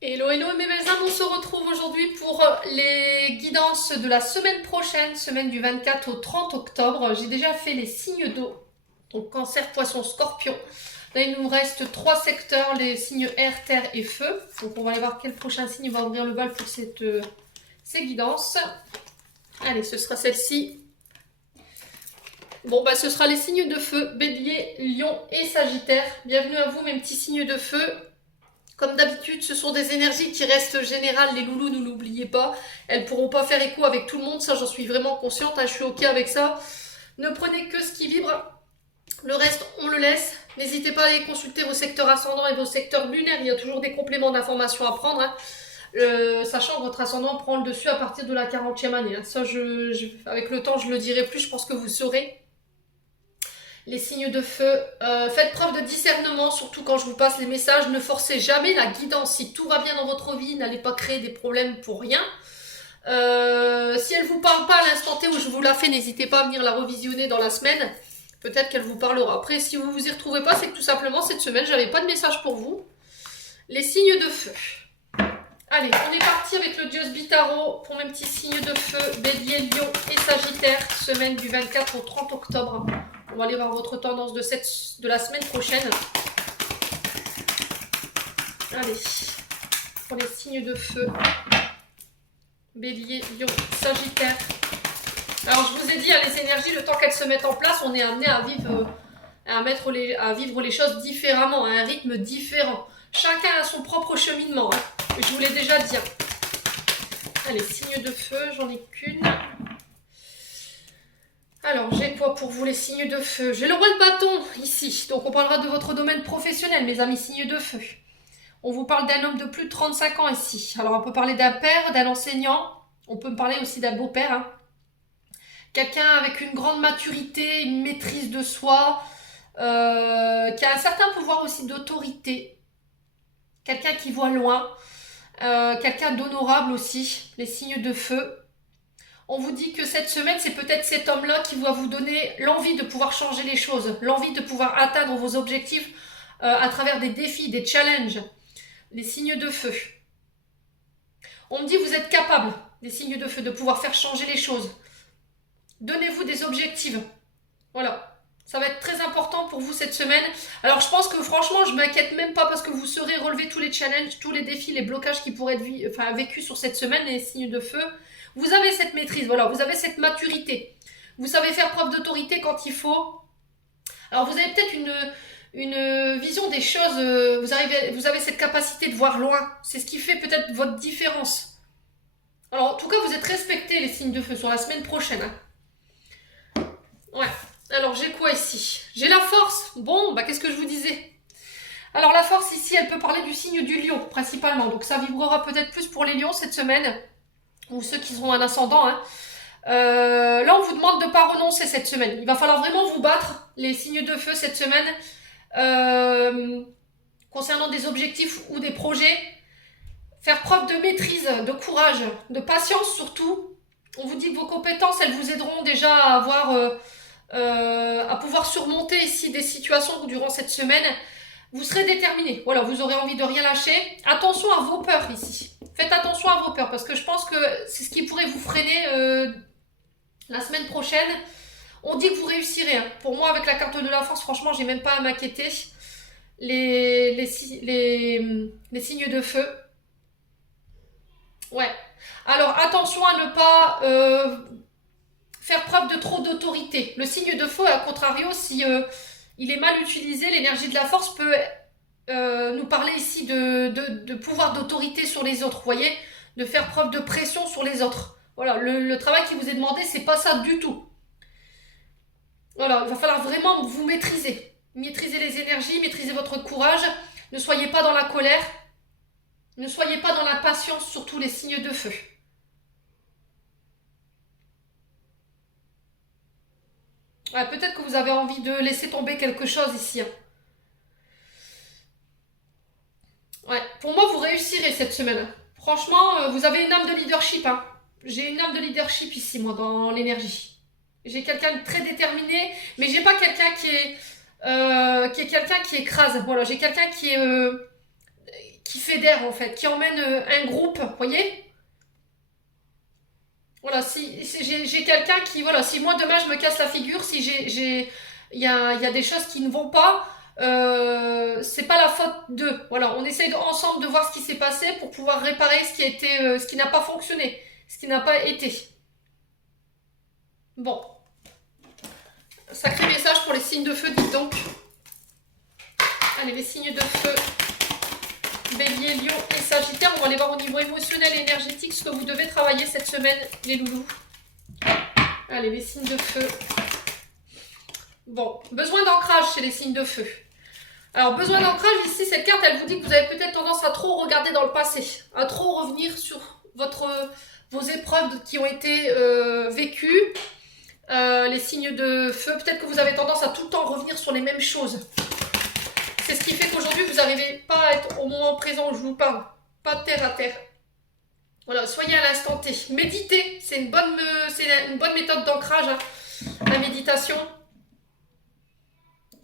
Hello, hello mes belles âmes, on se retrouve aujourd'hui pour les guidances de la semaine prochaine, semaine du 24 au 30 octobre. J'ai déjà fait les signes d'eau, donc cancer, poisson, scorpion. Là, il nous reste trois secteurs, les signes air, terre et feu. Donc on va aller voir quel prochain signe va ouvrir le bal pour ces guidances. Allez, ce sera celle-ci. Bon, bah ce sera les signes de feu, bélier, lion et sagittaire. Bienvenue à vous mes petits signes de feu. Comme d'habitude, ce sont des énergies qui restent générales, les loulous, ne l'oubliez pas. Elles ne pourront pas faire écho avec tout le monde, ça j'en suis vraiment consciente, hein, je suis ok avec ça. Ne prenez que ce qui vibre, le reste on le laisse. N'hésitez pas à aller consulter vos secteurs ascendants et vos secteurs lunaires, il y a toujours des compléments d'informations à prendre. Hein. Sachant que votre ascendant prend le dessus à partir de la 40e année. Hein. Ça, avec le temps, je le dirai plus, je pense que vous saurez. Les signes de feu, faites preuve de discernement, surtout quand je vous passe les messages, ne forcez jamais la guidance. Si tout va bien dans votre vie, n'allez pas créer des problèmes pour rien. Si elle vous parle pas à l'instant T où je vous la fais, n'hésitez pas à venir la revisionner dans la semaine. Peut-être qu'elle vous parlera. Après, si vous vous y retrouvez pas, c'est que tout simplement cette semaine, j'avais pas de message pour vous. Les signes de feu. Allez, on est parti avec le dieu Bitaro pour mes petits signes de feu, bélier, lion et sagittaire, semaine du 24 au 30 octobre. On va aller voir votre tendance de la semaine prochaine. Allez, pour les signes de feu, bélier, lion, sagittaire. Alors je vous ai dit, hein, les énergies, le temps qu'elles se mettent en place, on est amené à vivre les choses différemment, à un rythme différent. Chacun a son propre cheminement, hein. Je vous l'ai déjà dit. Allez, signes de feu, j'en ai qu'une. Alors, j'ai quoi pour vous les signes de feu? J'ai le roi de bâton ici, donc on parlera de votre domaine professionnel, mes amis signes de feu. On vous parle d'un homme de plus de 35 ans ici. Alors, on peut parler d'un père, d'un enseignant, on peut me parler aussi d'un beau-père. Hein. Quelqu'un avec une grande maturité, une maîtrise de soi, qui a un certain pouvoir aussi d'autorité. Quelqu'un qui voit loin, quelqu'un d'honorable aussi, les signes de feu. On vous dit que cette semaine, c'est peut-être cet homme-là qui va vous donner l'envie de pouvoir changer les choses, l'envie de pouvoir atteindre vos objectifs à travers des défis, des challenges, les signes de feu. On me dit que vous êtes capable, des signes de feu, de pouvoir faire changer les choses. Donnez-vous des objectifs. Voilà. Ça va être très important pour vous cette semaine. Alors je pense que franchement, je m'inquiète même pas parce que vous saurez relever tous les challenges, tous les défis, les blocages qui pourraient être vécus sur cette semaine, les signes de feu. Vous avez cette maîtrise, voilà, vous avez cette maturité. Vous savez faire preuve d'autorité quand il faut. Alors vous avez peut-être une vision des choses, vous avez cette capacité de voir loin. C'est ce qui fait peut-être votre différence. Alors en tout cas, vous êtes respectés les signes de feu sur la semaine prochaine. Hein. Ouais. Alors j'ai quoi ici? J'ai la force. Bon, bah qu'est-ce que je vous disais? Alors la force ici, elle peut parler du signe du lion principalement. Donc ça vibrera peut-être plus pour les lions cette semaine, ou ceux qui seront un ascendant. Hein. Là, on vous demande de ne pas renoncer cette semaine. Il va falloir vraiment vous battre, les signes de feu cette semaine, concernant des objectifs ou des projets. Faire preuve de maîtrise, de courage, de patience surtout. On vous dit que vos compétences, elles vous aideront déjà à à pouvoir surmonter ici des situations durant cette semaine. Vous serez déterminé. Voilà, vous aurez envie de rien lâcher. Attention à vos peurs ici. Faites attention à vos peurs parce que je pense que c'est ce qui pourrait vous freiner la semaine prochaine. On dit que vous réussirez. Hein. Pour moi, avec la carte de la force, franchement, j'ai même pas à m'inquiéter. Les signes de feu. Ouais. Alors, attention à ne pas faire preuve de trop d'autorité. Le signe de feu, à contrario, si il est mal utilisé, l'énergie de la force peut nous parler ici de pouvoir d'autorité sur les autres. Vous voyez, de faire preuve de pression sur les autres. Voilà, le travail qui vous est demandé, c'est pas ça du tout. Voilà, il va falloir vraiment vous maîtriser. Maîtriser les énergies, maîtriser votre courage. Ne soyez pas dans la colère. Ne soyez pas dans l'impatience, surtout les signes de feu. Ouais, peut-être que vous avez envie de laisser tomber quelque chose ici. Hein. Ouais, pour moi, vous réussirez cette semaine. Franchement, vous avez une âme de leadership. Hein. J'ai une âme de leadership ici, moi, dans l'énergie. J'ai quelqu'un de très déterminé, mais j'ai pas quelqu'un qui est quelqu'un qui écrase. Voilà, j'ai quelqu'un qui fédère en fait, qui emmène un groupe, vous voyez? Voilà, si j'ai quelqu'un qui, voilà, si moi demain je me casse la figure, si il y a des choses qui ne vont pas, c'est pas la faute d'eux. Voilà, on essaye ensemble de voir ce qui s'est passé pour pouvoir réparer ce qui a été, ce qui n'a pas fonctionné, ce qui n'a pas été. Bon, sacré message pour les signes de feu, dites donc. Allez, les signes de feu, Bélier, Lion et Sagittaire, on va aller voir au niveau émotionnel et énergétique ce que vous devez travailler cette semaine, les loulous. Allez, les signes de feu. Bon, besoin d'ancrage chez les signes de feu. Alors, besoin d'ancrage, ici, cette carte, elle vous dit que vous avez peut-être tendance à trop regarder dans le passé, à trop revenir sur vos épreuves qui ont été vécues. Les signes de feu, peut-être que vous avez tendance à tout le temps revenir sur les mêmes choses. C'est ce qui fait qu'aujourd'hui, vous n'arrivez pas à être au moment présent où je vous parle. Pas terre à terre. Voilà, soyez à l'instant T. Méditez, c'est une bonne méthode d'ancrage, hein, la méditation.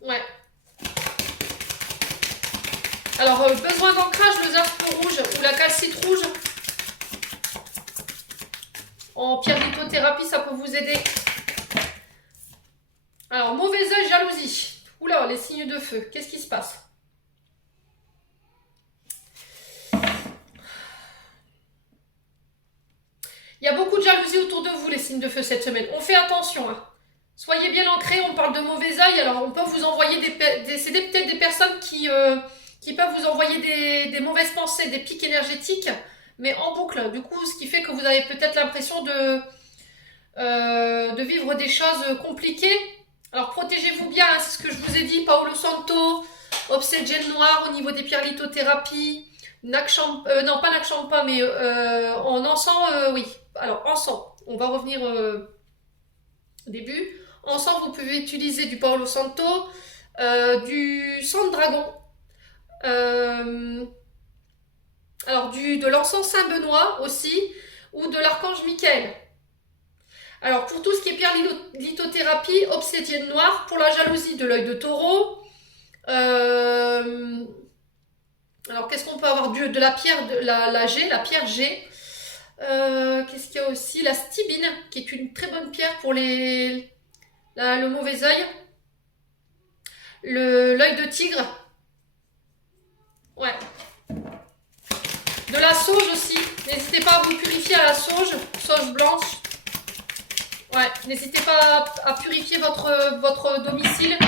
Ouais. Alors, besoin d'ancrage, le jaspe rouge ou la calcite rouge. En pierre lithothérapie, ça peut vous aider. Alors, mauvais œil, jalousie. Oula, les signes de feu, qu'est-ce qui se passe? Il y a beaucoup de jalousie autour de vous, les signes de feu, cette semaine. On fait attention, hein. Soyez bien ancrés, on parle de mauvais œil. Alors, on peut vous envoyer c'est peut-être des personnes qui peuvent vous envoyer des mauvaises pensées, des pics énergétiques, mais en boucle. Du coup, ce qui fait que vous avez peut-être l'impression de vivre des choses compliquées. Alors, protégez-vous bien, hein, c'est ce que je vous ai dit. Paolo Santo, obsidienne noire au niveau des pierres lithothérapie. Non, pas Nakchampa, mais en encens, oui. Alors, encens, on va revenir au début. Encens, vous pouvez utiliser du Paolo Santo, du sang de dragon. Alors, de l'encens Saint-Benoît aussi, ou de l'archange Michael. Alors, pour tout ce qui est pierre lithothérapie, obsidienne noire, pour la jalousie, de l'œil de taureau. Alors, qu'est-ce qu'on peut avoir? De la pierre, la G, la pierre G. Qu'est-ce qu'il y a aussi? La stibine, qui est une très bonne pierre pour le mauvais œil. L'œil de tigre. Ouais. De la sauge aussi. N'hésitez pas à vous purifier à la sauge blanche. Ouais, n'hésitez pas à purifier votre domicile.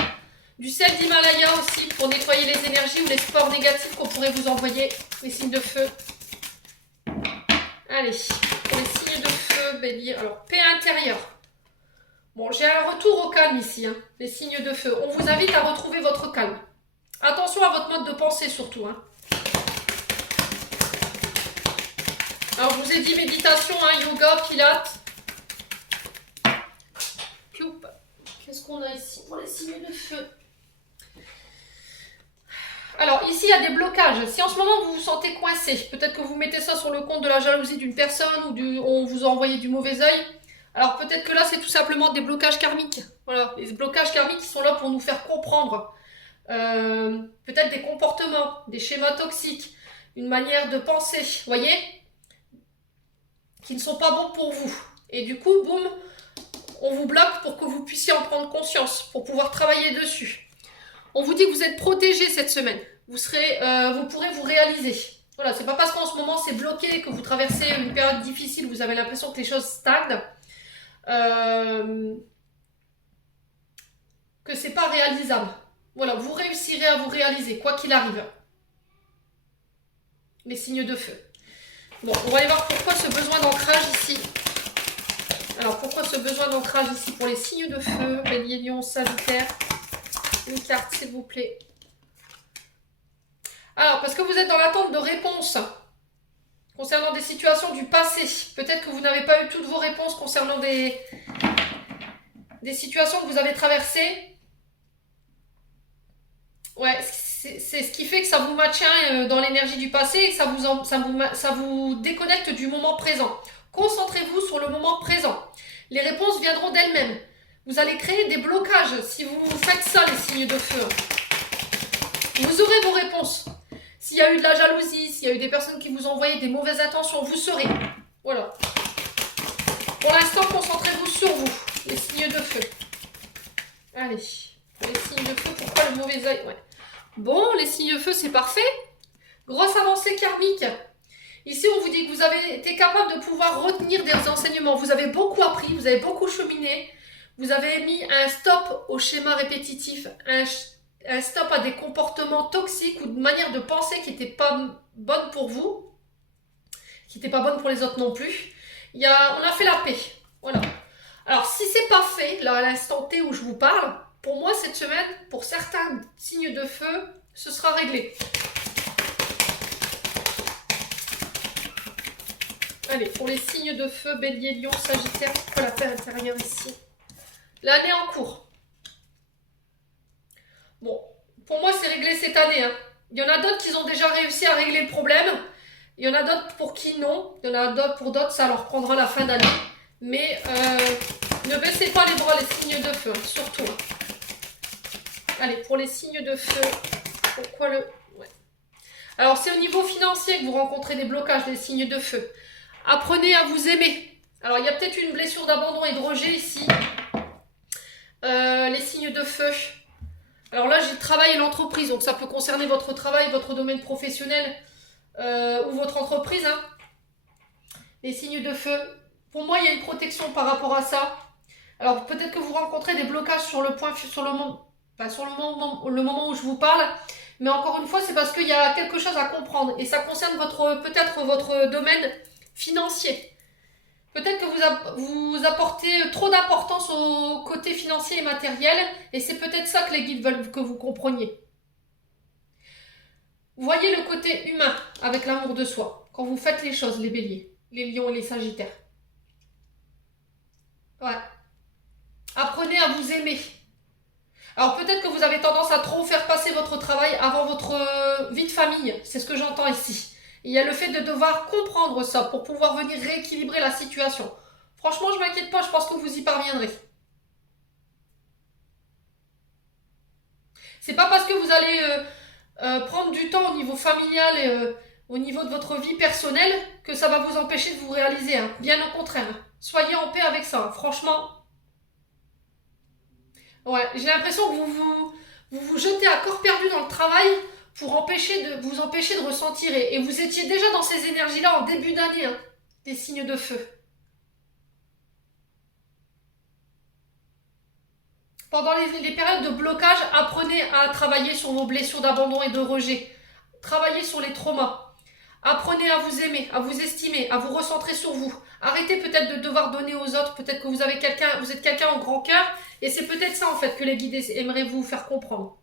Du sel d'Himalaya aussi pour nettoyer les énergies ou les sports négatifs qu'on pourrait vous envoyer, les signes de feu. Allez, pour les signes de feu, Bélier. Alors, paix intérieure. Bon, j'ai un retour au calme ici, hein, les signes de feu. On vous invite à retrouver votre calme. Attention à votre mode de pensée surtout, hein. Alors, je vous ai dit méditation, hein, yoga, pilates. Qu'est-ce qu'on a ici pour les signes de feu? Alors, ici, il y a des blocages. Si en ce moment, vous vous sentez coincé, peut-être que vous mettez ça sur le compte de la jalousie d'une personne ou on vous a envoyé du mauvais œil. Alors, peut-être que là, c'est tout simplement des blocages karmiques. Voilà, les blocages karmiques qui sont là pour nous faire comprendre peut-être des comportements, des schémas toxiques, une manière de penser, vous voyez, qui ne sont pas bons pour vous. Et du coup, boum, on vous bloque pour que vous puissiez en prendre conscience, pour pouvoir travailler dessus. On vous dit que vous êtes protégé cette semaine. Vous pourrez vous réaliser. Voilà, c'est pas parce qu'en ce moment c'est bloqué, que vous traversez une période difficile, vous avez l'impression que les choses stagnent, que c'est pas réalisable. Voilà, vous réussirez à vous réaliser, quoi qu'il arrive. Les signes de feu. Bon, on va aller voir pourquoi ce besoin d'ancrage ici. Alors, pourquoi ce besoin d'ancrage ici pour les signes de feu, Bélier, Lion, Sagittaire? Une carte, s'il vous plaît. Alors, parce que vous êtes dans l'attente de réponses concernant des situations du passé. Peut-être que vous n'avez pas eu toutes vos réponses concernant des situations que vous avez traversées. Ouais, c'est ce qui fait que ça vous maintient dans l'énergie du passé et que ça vous déconnecte du moment présent. Concentrez-vous sur le moment présent. Les réponses viendront d'elles-mêmes. Vous allez créer des blocages si vous faites ça, les signes de feu. Vous aurez vos réponses. S'il y a eu de la jalousie, s'il y a eu des personnes qui vous ont envoyé des mauvaises intentions, vous saurez. Voilà. Pour l'instant, concentrez-vous sur vous, les signes de feu. Allez, pour les signes de feu, pourquoi le mauvais œil? Ouais. Bon, les signes de feu, c'est parfait. Grosse avancée karmique. Ici, on vous dit que vous avez été capable de pouvoir retenir des enseignements. Vous avez beaucoup appris, vous avez beaucoup cheminé. Vous avez mis un stop au schéma répétitif, un stop à des comportements toxiques ou de manière de penser qui n'étaient pas bonnes pour vous, qui n'étaient pas bonnes pour les autres non plus. On a fait la paix. Voilà. Alors, si c'est pas fait, là, à l'instant T où je vous parle, pour moi, cette semaine, pour certains signes de feu, ce sera réglé. Allez, pour les signes de feu, Bélier, Lion, Sagittaire, pourquoi la paix intérieure ici? L'année en cours. Bon, pour moi, c'est réglé cette année. Hein. Il y en a d'autres qui ont déjà réussi à régler le problème. Il y en a d'autres pour qui non. Il y en a d'autres pour d'autres, ça leur prendra la fin d'année. Mais ne baissez pas les bras, les signes de feu, surtout. Allez, pour les signes de feu, pourquoi le... Ouais. Alors, c'est au niveau financier que vous rencontrez des blocages, des signes de feu. Apprenez à vous aimer. Alors, il y a peut-être une blessure d'abandon et de rejet ici. Les signes de feu. Alors là, j'ai le travail et l'entreprise. Donc, ça peut concerner votre travail, votre domaine professionnel ou votre entreprise. Hein. Les signes de feu. Pour moi, il y a une protection par rapport à ça. Alors, peut-être que vous rencontrez des blocages sur le moment où je vous parle. Mais encore une fois, c'est parce qu'il y a quelque chose à comprendre. Et ça concerne peut-être votre domaine financier. Peut-être que vous apportez trop d'importance au côté financier et matériel, et c'est peut-être ça que les guides veulent que vous compreniez. Voyez le côté humain avec l'amour de soi, quand vous faites les choses, les béliers, les lions et les sagittaires. Ouais. Apprenez à vous aimer. Alors peut-être que vous avez tendance à trop faire passer votre travail avant votre vie de famille, c'est ce que j'entends ici. Il y a le fait de devoir comprendre ça pour pouvoir venir rééquilibrer la situation. Franchement, je ne m'inquiète pas, je pense que vous y parviendrez. C'est pas parce que vous allez prendre du temps au niveau familial et au niveau de votre vie personnelle que ça va vous empêcher de vous réaliser. Hein. Bien au contraire. Soyez en paix avec ça. Hein. Franchement. Ouais, j'ai l'impression que vous jetez à corps perdu dans le travail pour vous empêcher de ressentir. Et vous étiez déjà dans ces énergies-là en début d'année, hein, des signes de feu. Pendant les périodes de blocage, apprenez à travailler sur vos blessures d'abandon et de rejet. Travaillez sur les traumas. Apprenez à vous aimer, à vous estimer, à vous recentrer sur vous. Arrêtez peut-être de devoir donner aux autres. Peut-être que vous êtes quelqu'un au grand cœur. Et c'est peut-être ça, en fait, que les guides aimeraient vous faire comprendre.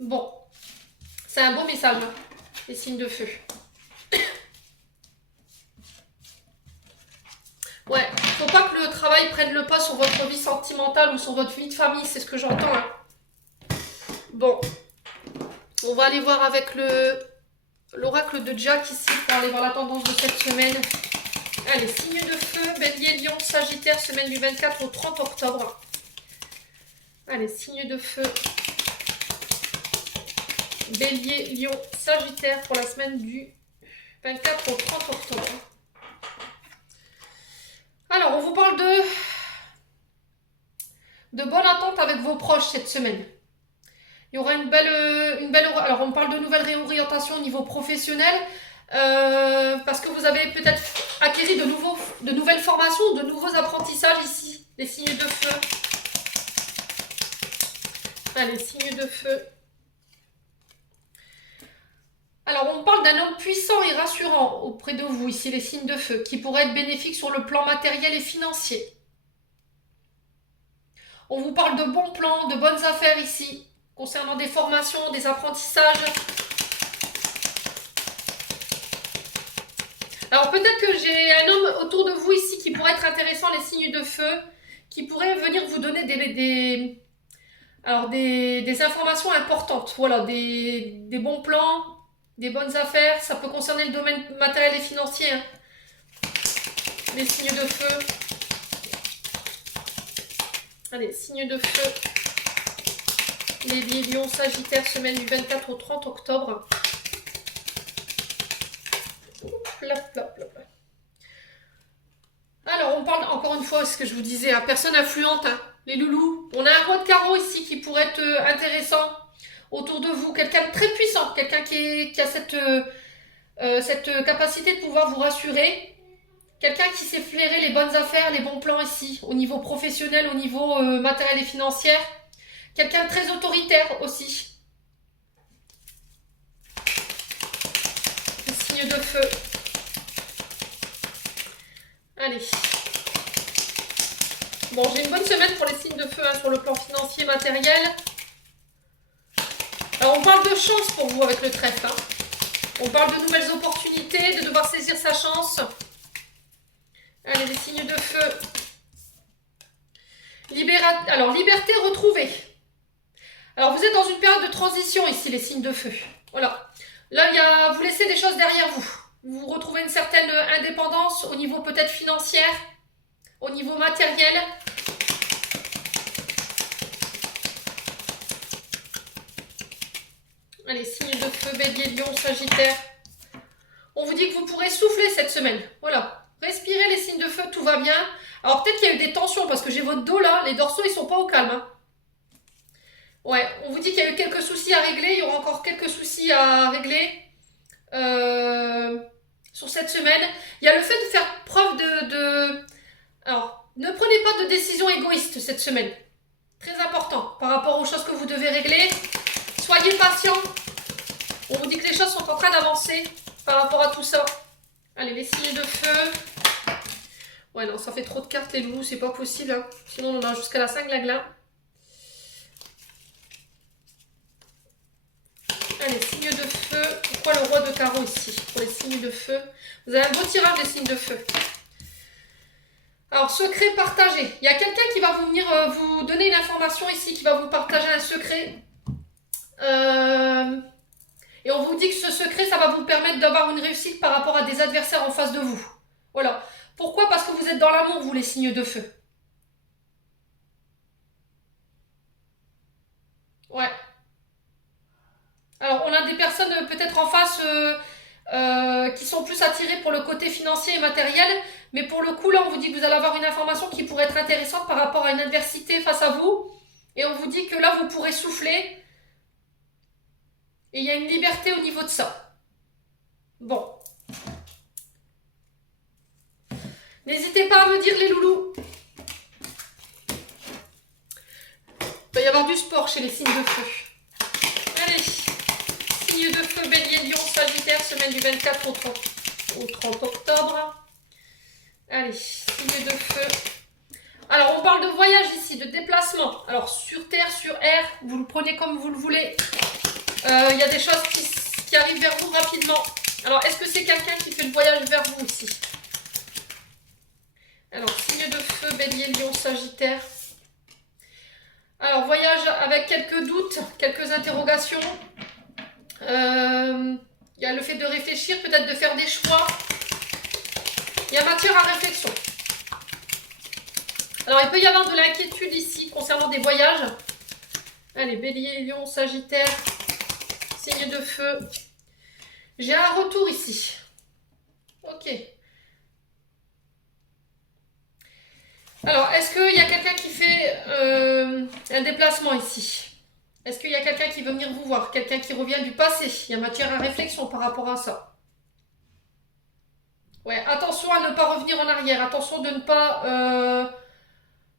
Bon. C'est un beau message, hein, les signes de feu. Ouais, faut pas que le travail prenne le pas sur votre vie sentimentale ou sur votre vie de famille, c'est ce que j'entends. Hein. Bon, on va aller voir avec l'oracle de Jack ici pour aller voir la tendance de cette semaine. Allez, signes de feu, Bélier, Lion, Sagittaire, semaine du 24 au 30 octobre. Allez, signes de feu. Bélier, Lion, Sagittaire pour la semaine du 24 au 30 octobre. Alors, on vous parle de bonne attente avec vos proches cette semaine. Il y aura une belle... Alors, on parle de nouvelles réorientations au niveau professionnel parce que vous avez peut-être acquis de nouvelles formations, de nouveaux apprentissages ici. Les signes de feu. Allez, signes de feu. Alors, on parle d'un homme puissant et rassurant auprès de vous, ici, les signes de feu, qui pourrait être bénéfique sur le plan matériel et financier. On vous parle de bons plans, de bonnes affaires ici, concernant des formations, des apprentissages. Alors, peut-être que j'ai un homme autour de vous ici qui pourrait être intéressant, les signes de feu, qui pourrait venir vous donner des informations importantes. Voilà, des bons plans, des bonnes affaires, ça peut concerner le domaine matériel et financier. Hein. Les signes de feu. Allez, signes de feu. Les Lions, Sagittaire, semaine du 24 au 30 octobre. là, là, là. Alors, on parle encore une fois, ce que je vous disais, à personne influente, hein, les loulous. On a un roi de carreau ici qui pourrait être intéressant autour de vous. Quelqu'un de très puissant, quelqu'un qui a cette capacité de pouvoir vous rassurer. Quelqu'un qui sait flairer les bonnes affaires, les bons plans ici, au niveau professionnel, au niveau matériel et financier. Quelqu'un de très autoritaire aussi. Le signe de feu. Allez. Bon, j'ai une bonne semaine pour les signes de feu hein, sur le plan financier, matériel. Alors, on parle de chance pour vous avec le trèfle. Hein. On parle de nouvelles opportunités, de devoir saisir sa chance. Allez, les signes de feu. Alors, liberté retrouvée. Alors, vous êtes dans une période de transition ici, les signes de feu. Voilà. Là, vous laissez des choses derrière vous. Vous retrouvez une certaine indépendance au niveau peut-être financier, au niveau matériel. Allez, signes de feu, bélier, lion, sagittaire. On vous dit que vous pourrez souffler cette semaine. Voilà. Respirez les signes de feu, tout va bien. Alors peut-être qu'il y a eu des tensions parce que j'ai votre dos là. Les dorsaux, ils sont pas au calme. Hein. Ouais, on vous dit qu'il y a eu quelques soucis à régler. Il y aura encore quelques soucis à régler sur cette semaine. Il y a le fait de faire preuve Alors, ne prenez pas de décision égoïste cette semaine. Très important par rapport aux choses que vous devez régler. Soyez patient. On vous dit que les choses sont en train d'avancer par rapport à tout ça. Allez, les signes de feu. Ouais, non, ça fait trop de cartes, les loulous, c'est pas possible. Hein. Sinon, on a jusqu'à la 5 glagla. Allez, signes de feu. Pourquoi le roi de carreau ici? Pour les signes de feu. Vous avez un beau tirage des signes de feu. Alors, secret partagé. Il y a quelqu'un qui va vous venir vous donner une information ici, qui va vous partager un secret. Et on vous dit que ce secret, ça va vous permettre d'avoir une réussite par rapport à des adversaires en face de vous. Voilà. Pourquoi? Parce que vous êtes dans l'amour, vous, les signes de feu. Ouais. Alors, on a des personnes peut-être en face qui sont plus attirées pour le côté financier et matériel. Mais pour le coup, là, on vous dit que vous allez avoir une information qui pourrait être intéressante par rapport à une adversité face à vous. Et on vous dit que là, vous pourrez souffler. Et il y a une liberté au niveau de ça. Bon. N'hésitez pas à me dire les loulous. Il va y avoir du sport chez les signes de feu. Allez. Signes de feu, bélier, lion, sagittaire, semaine du 24 au 30 octobre. Allez, signes de feu. Alors, on parle de voyage ici, de déplacement. Alors, sur terre, sur air, vous le prenez comme vous le voulez. Il y a des choses qui arrivent vers vous rapidement. Alors, est-ce que c'est quelqu'un qui fait le voyage vers vous ici? Alors, signe de feu, bélier, lion, sagittaire. Alors, voyage avec quelques doutes, quelques interrogations. Il y a le fait de réfléchir, peut-être de faire des choix. Il y a matière à réflexion. Alors, il peut y avoir de l'inquiétude ici concernant des voyages. Allez, bélier, lion, sagittaire. Signe de feu. J'ai un retour ici. Ok. Alors, est-ce qu'il y a quelqu'un qui fait un déplacement ici? Est-ce qu'il y a quelqu'un qui veut venir vous voir? Quelqu'un qui revient du passé? Il y a matière à réflexion par rapport à ça. Ouais, attention à ne pas revenir en arrière. Attention de ne pas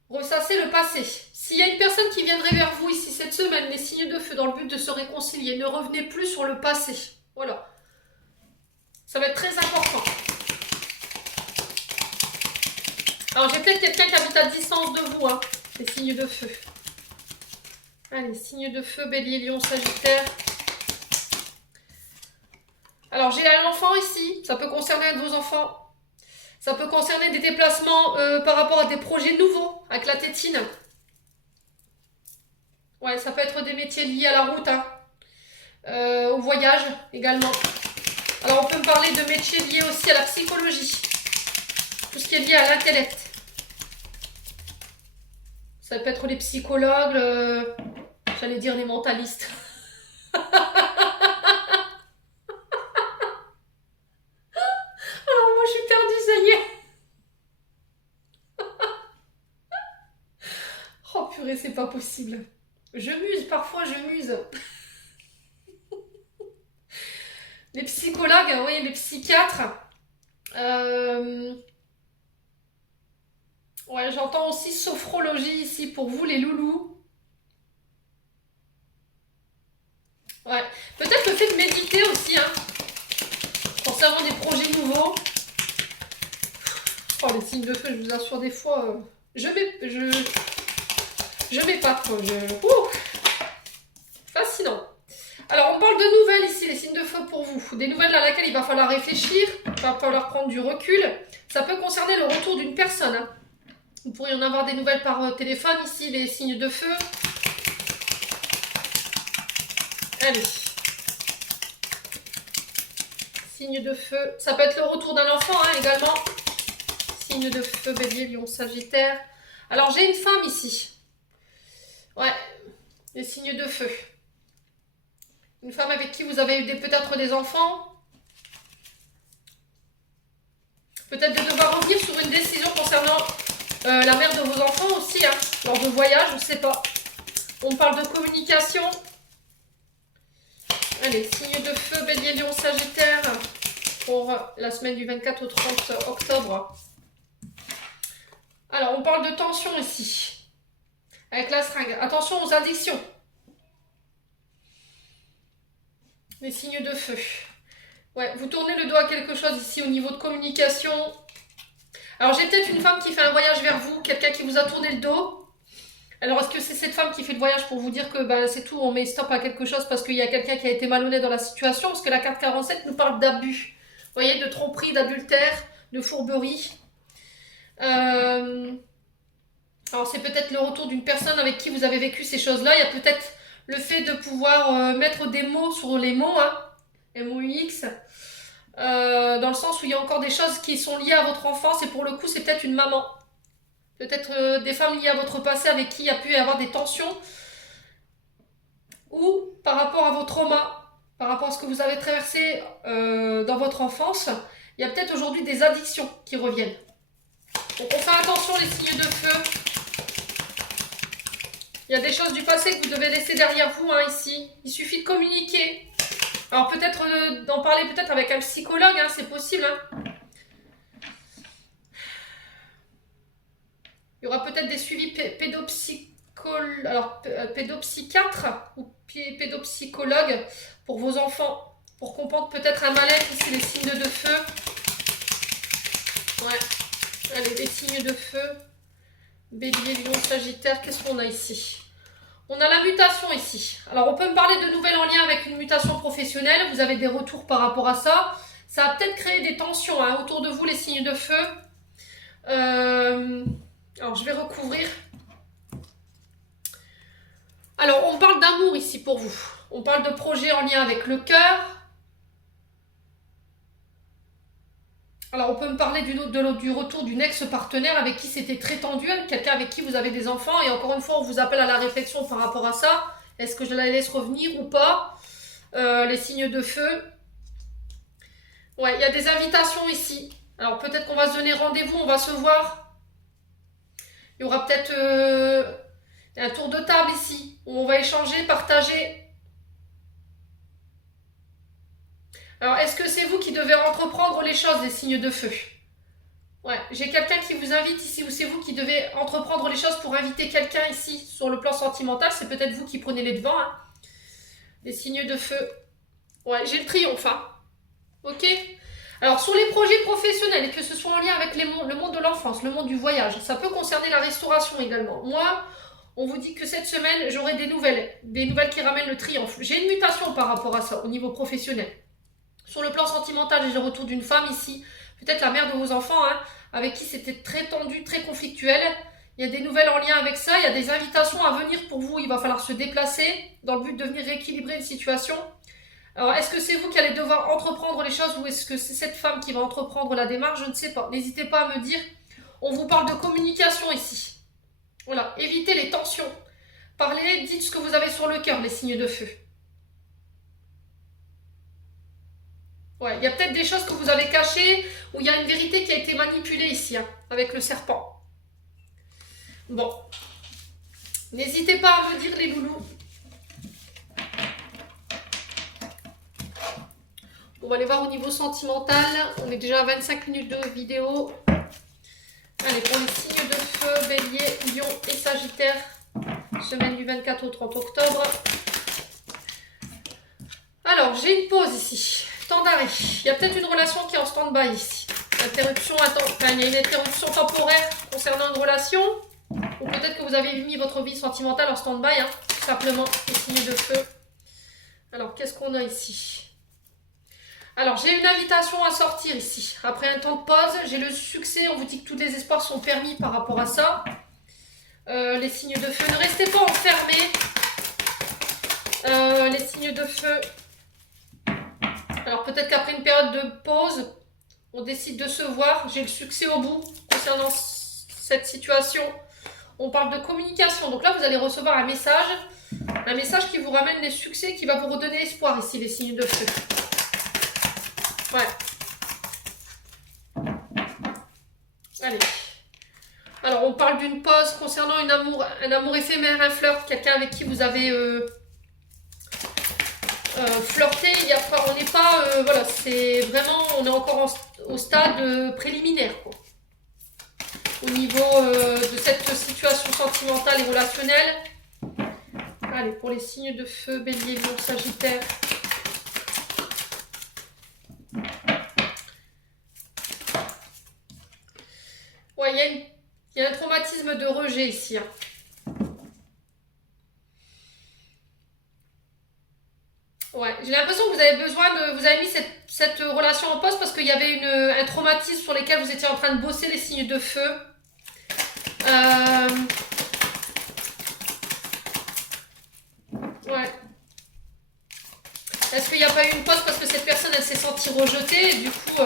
ressasser le passé. S'il y a une personne qui viendrait vers vous ici cette semaine, les signes de feu, dans le but de se réconcilier, ne revenez plus sur le passé. Voilà. Ça va être très important. Alors, j'ai peut-être quelqu'un qui habite à distance de vous, hein, les signes de feu. Allez, signes de feu, bélier, lion, sagittaire. Alors, j'ai un enfant ici. Ça peut concerner un de vos enfants. Ça peut concerner des déplacements par rapport à des projets nouveaux, avec la tétine. Ouais, ça peut être des métiers liés à la route, hein. Au voyage également. Alors, on peut me parler de métiers liés aussi à la psychologie. Tout ce qui est lié à l'intellect. Ça peut être les psychologues, j'allais dire les mentalistes. purée, c'est pas possible. Je muse, parfois je muse. Les psychologues, oui, les psychiatres. Ouais, j'entends aussi sophrologie ici pour vous, les loulous. Ouais, peut-être le fait de méditer aussi, hein, concernant des projets nouveaux. Oh, les signes de feu, je vous assure, des fois, je m'épate, quoi. Ouh, fascinant. Alors, on parle de nouvelles ici, les signes de feu pour vous. Des nouvelles à laquelle il va falloir réfléchir, il va falloir prendre du recul. Ça peut concerner le retour d'une personne, hein. Vous pourriez en avoir des nouvelles par téléphone ici, les signes de feu. Allez. Signe de feu. Ça peut être le retour d'un enfant, hein, également. Signe de feu, Bélier, Lion, Sagittaire. Alors, j'ai une femme ici. Ouais, les signes de feu. Une femme avec qui vous avez eu peut-être des enfants. Peut-être de devoir revenir sur une décision concernant la mère de vos enfants aussi, hein, lors de voyage, je ne sais pas. On parle de communication. Allez, signe de feu, Bélier, Lion, Sagittaire, pour la semaine du 24 au 30 octobre. Alors, on parle de tension ici, avec la seringue. Attention aux addictions. Les signes de feu. Ouais, vous tournez le doigt à quelque chose ici au niveau de communication. Alors, j'ai peut-être une femme qui fait un voyage vers vous, quelqu'un qui vous a tourné le dos. Alors, est-ce que c'est cette femme qui fait le voyage pour vous dire que ben, c'est tout, on met stop à quelque chose parce qu'il y a quelqu'un qui a été malhonnête dans la situation? Parce que la carte 47 nous parle d'abus. Vous voyez, de tromperie, d'adultère, de fourberie. Alors, c'est peut-être le retour d'une personne avec qui vous avez vécu ces choses-là. Il y a peut-être le fait de pouvoir mettre des mots sur les mots, hein, M-O-U-X. Dans le sens où il y a encore des choses qui sont liées à votre enfance et pour le coup c'est peut-être une maman, peut-être des femmes liées à votre passé avec qui il y a pu y avoir des tensions ou par rapport à vos traumas, par rapport à ce que vous avez traversé dans votre enfance, il y a peut-être aujourd'hui des addictions qui reviennent. Donc on fait attention les signes de feu. Il y a des choses du passé que vous devez laisser derrière vous, hein, ici. Il suffit de communiquer. Alors peut-être d'en parler peut-être avec un psychologue, hein, c'est possible. Hein. Il y aura peut-être des suivis pédopsychiatres ou pédopsychologues pour vos enfants, pour comprendre peut-être un mal-être ici, les signes de feu. Ouais, allez, les signes de feu. Bélier, Lion, Sagittaire, qu'est-ce qu'on a ici? On a la mutation ici. Alors, on peut me parler de nouvelles en lien avec une mutation professionnelle. Vous avez des retours par rapport à ça. Ça a peut-être créé des tensions, hein, autour de vous, les signes de feu. Alors, je vais recouvrir. Alors, on parle d'amour ici pour vous. On parle de projets en lien avec le cœur. Alors, on peut me parler du retour d'une ex-partenaire avec qui c'était très tendu, quelqu'un avec qui vous avez des enfants. Et encore une fois, on vous appelle à la réflexion par rapport à ça. Est-ce que je la laisse revenir ou pas? Les signes de feu. Ouais, il y a des invitations ici. Alors, peut-être qu'on va se donner rendez-vous, on va se voir. Il y aura peut-être un tour de table ici, où on va échanger, partager. Alors, est-ce que c'est vous qui devez entreprendre les choses, les signes de feu? Ouais, j'ai quelqu'un qui vous invite ici, ou c'est vous qui devez entreprendre les choses pour inviter quelqu'un ici, sur le plan sentimental. C'est peut-être vous qui prenez les devants, hein. Les signes de feu. Ouais, j'ai le triomphe, hein. Ok? Alors, sur les projets professionnels, et que ce soit en lien avec le monde de l'enfance, le monde du voyage, ça peut concerner la restauration également. Moi, on vous dit que cette semaine, j'aurai des nouvelles qui ramènent le triomphe. J'ai une mutation par rapport à ça, au niveau professionnel. Sur le plan sentimental, j'ai le retour d'une femme ici, peut-être la mère de vos enfants, hein, avec qui c'était très tendu, très conflictuel. Il y a des nouvelles en lien avec ça, il y a des invitations à venir pour vous, il va falloir se déplacer dans le but de venir rééquilibrer une situation. Alors, est-ce que c'est vous qui allez devoir entreprendre les choses ou est-ce que c'est cette femme qui va entreprendre la démarche? Je ne sais pas. N'hésitez pas à me dire. On vous parle de communication ici. Voilà, évitez les tensions. Parlez, dites ce que vous avez sur le cœur, les signes de feu. Ouais, il y a peut-être des choses que vous avez cachées ou il y a une vérité qui a été manipulée ici, hein, avec le serpent. Bon. N'hésitez pas à me dire les loulous. On va aller voir au niveau sentimental. On est déjà à 25 minutes de vidéo. Allez, pour les signes de feu, Bélier, Lion et Sagittaire. Semaine du 24 au 30 octobre. Alors, j'ai une pause ici. Temps d'arrêt. Il y a peut-être une relation qui est en stand-by ici. Interruption, il y a une interruption temporaire concernant une relation. Ou peut-être que vous avez mis votre vie sentimentale en stand-by, hein, tout simplement, les signes de feu. Alors, qu'est-ce qu'on a ici? Alors, j'ai une invitation à sortir ici. Après un temps de pause, j'ai le succès. On vous dit que tous les espoirs sont permis par rapport à ça. Les signes de feu, ne restez pas enfermés. Les signes de feu. Alors, peut-être qu'après une période de pause, on décide de se voir. J'ai le succès au bout concernant cette situation. On parle de communication. Donc là, vous allez recevoir un message qui vous ramène des succès, qui va vous redonner espoir ici, les signes de feu. Ouais. Allez. Alors, on parle d'une pause concernant un amour éphémère, un flirt, quelqu'un avec qui vous avez flirté. On n'est pas... voilà, c'est vraiment... On est encore au stade préliminaire, quoi. Au niveau de cette situation sentimentale et relationnelle. Allez, pour les signes de feu, Bélier, Lion, Sagittaire. Ouais, il y a un traumatisme de rejet ici. Hein. Ouais, j'ai l'impression que vous avez besoin de... Vous avez mis cette relation en pause parce qu'il y avait un traumatisme sur lequel vous étiez en train de bosser, les signes de feu. Ouais. Est-ce qu'il n'y a pas eu une pause parce que cette personne, elle s'est sentie rejetée et du coup,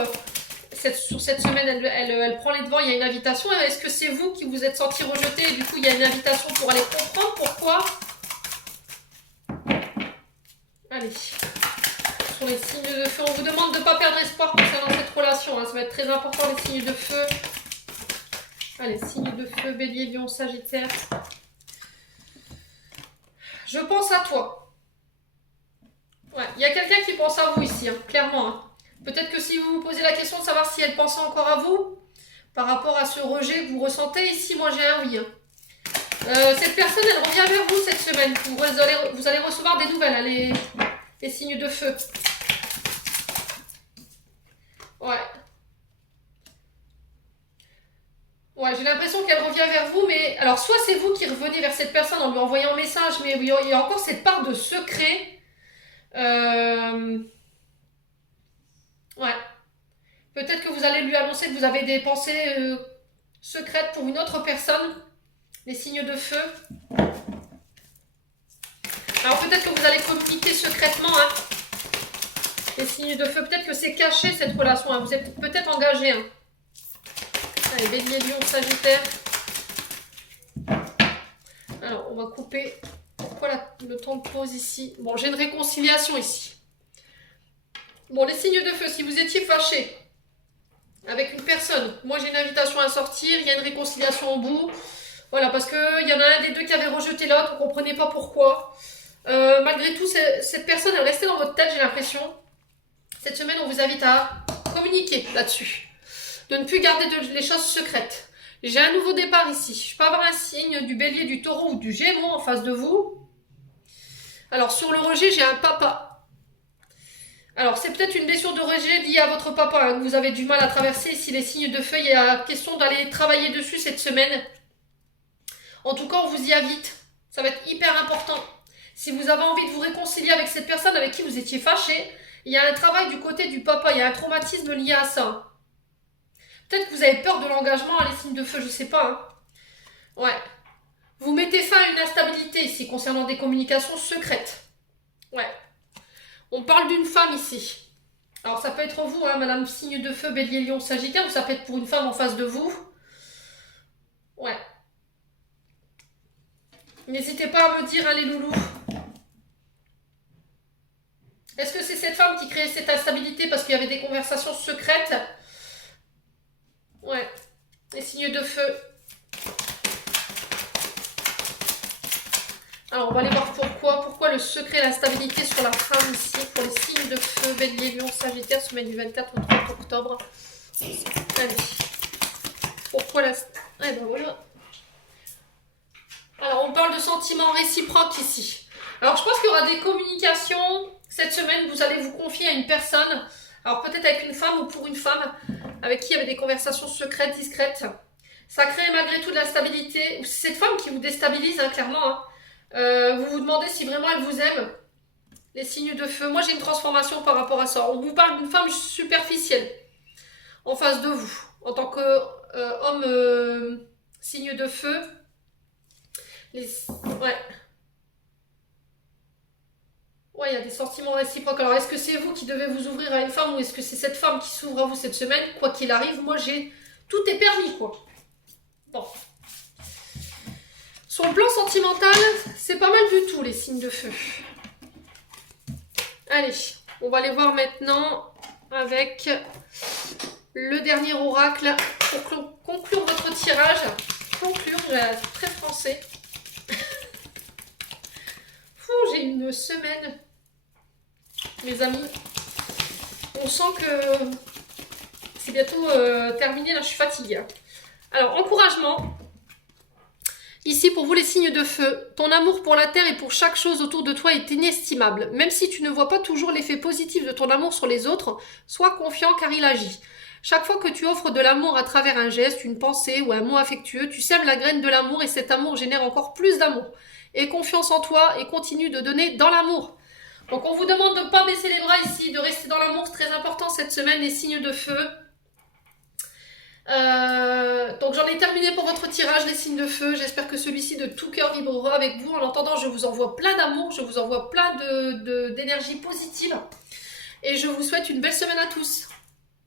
sur cette semaine, elle prend les devants, il y a une invitation. Est-ce que c'est vous qui vous êtes senti rejeté et du coup, il y a une invitation pour aller comprendre pourquoi? Allez. Sur les signes de feu, on vous demande de ne pas perdre espoir concernant cette relation. Hein. Ça va être très important, les signes de feu. Allez, signes de feu, Bélier, Lion, Sagittaire. Je pense à toi. Ouais, il y a quelqu'un qui pense à vous ici, hein, clairement. Hein. Peut-être que si vous vous posez la question de savoir si elle pense encore à vous, par rapport à ce rejet que vous ressentez, ici, moi j'ai un oui. Hein. Cette personne, elle revient vers vous cette semaine. Vous allez recevoir des nouvelles, hein, les signes de feu. Ouais. Ouais, j'ai l'impression qu'elle revient vers vous, mais... Alors, soit c'est vous qui revenez vers cette personne en lui envoyant un message, mais il y a encore cette part de secret. Ouais. Peut-être que vous allez lui annoncer que vous avez des pensées secrètes pour une autre personne. Les signes de feu. Alors, peut-être que vous allez communiquer secrètement, hein. Les signes de feu. Peut-être que c'est caché, cette relation, hein. Vous êtes peut-être engagé, hein. Allez, Bélier, Lion, Sagittaire. Alors, on va couper. Pourquoi le temps de pause ici? Bon, j'ai une réconciliation ici. Bon, les signes de feu, si vous étiez fâché avec une personne, moi j'ai une invitation à sortir, il y a une réconciliation au bout. Voilà, parce qu'il y en a un des deux qui avait rejeté l'autre, on ne comprenait pas pourquoi. Malgré tout, cette personne, elle restait dans votre tête, j'ai l'impression. Cette semaine, on vous invite à communiquer là-dessus. De ne plus garder les choses secrètes. J'ai un nouveau départ ici. Je peux avoir un signe du Bélier, du Taureau ou du Gémeaux en face de vous. Alors, sur le rejet, j'ai un papa. Alors, c'est peut-être une blessure de rejet liée à votre papa, hein, que vous avez du mal à traverser. Si les signes de feu, il y a question d'aller travailler dessus cette semaine. En tout cas, on vous y invite. Ça va être hyper important. Si vous avez envie de vous réconcilier avec cette personne avec qui vous étiez fâché, il y a un travail du côté du papa. Il y a un traumatisme lié à ça. Peut-être que vous avez peur de l'engagement, les signes de feu, je sais pas. Hein. Ouais. Vous mettez fin à une instabilité ici concernant des communications secrètes. Ouais. On parle d'une femme ici. Alors ça peut être vous, hein, madame signe de feu, Bélier, Lion, Sagittaire, ou ça peut être pour une femme en face de vous. Ouais. N'hésitez pas à me dire, hein, les loulous. Est-ce que c'est cette femme qui créait cette instabilité parce qu'il y avait des conversations secrètes? Ouais. Les signes de feu. Alors, on va aller voir pourquoi. Pourquoi le secret, la stabilité sur la femme ici, pour les signes de feu, Bélier, Lion, Sagittaire, semaine du 24 au 30 octobre. Allez. Pourquoi la... Eh ben voilà. Alors, on parle de sentiments réciproques ici. Alors, je pense qu'il y aura des communications. Cette semaine, vous allez vous confier à une personne. Alors, peut-être avec une femme ou pour une femme, avec qui il y avait des conversations secrètes, discrètes. Ça crée malgré tout de la stabilité. C'est cette femme qui vous déstabilise, hein, clairement. Hein. Vous vous demandez si vraiment elle vous aime. Les signes de feu. Moi, j'ai une transformation par rapport à ça. On vous parle d'une femme superficielle en face de vous. En tant qu'homme signe de feu. Ouais. Ouais, il y a des sentiments réciproques. Alors, est-ce que c'est vous qui devez vous ouvrir à une femme ou est-ce que c'est cette femme qui s'ouvre à vous cette semaine? Quoi qu'il arrive, moi, tout est permis, quoi. Bon. Sur le plan sentimental, c'est pas mal du tout, les signes de feu. Allez, on va aller voir maintenant avec le dernier oracle pour conclure votre tirage. Conclure, très français. J'ai une semaine, mes amis. On sent que c'est bientôt terminé, là je suis fatiguée. Alors, encouragement. Ici, pour vous les signes de feu, ton amour pour la terre et pour chaque chose autour de toi est inestimable. Même si tu ne vois pas toujours l'effet positif de ton amour sur les autres, sois confiant car il agit. Chaque fois que tu offres de l'amour à travers un geste, une pensée ou un mot affectueux, tu sèmes la graine de l'amour et cet amour génère encore plus d'amour. Aie confiance en toi et continue de donner dans l'amour. Donc on vous demande de ne pas baisser les bras ici, de rester dans l'amour, c'est très important cette semaine, les signes de feu. Donc j'en ai terminé pour votre tirage, les signes de feu. J'espère que celui-ci de tout cœur vibrera avec vous. En attendant, je vous envoie plein d'amour, je vous envoie plein d'énergie positive. Et je vous souhaite une belle semaine à tous.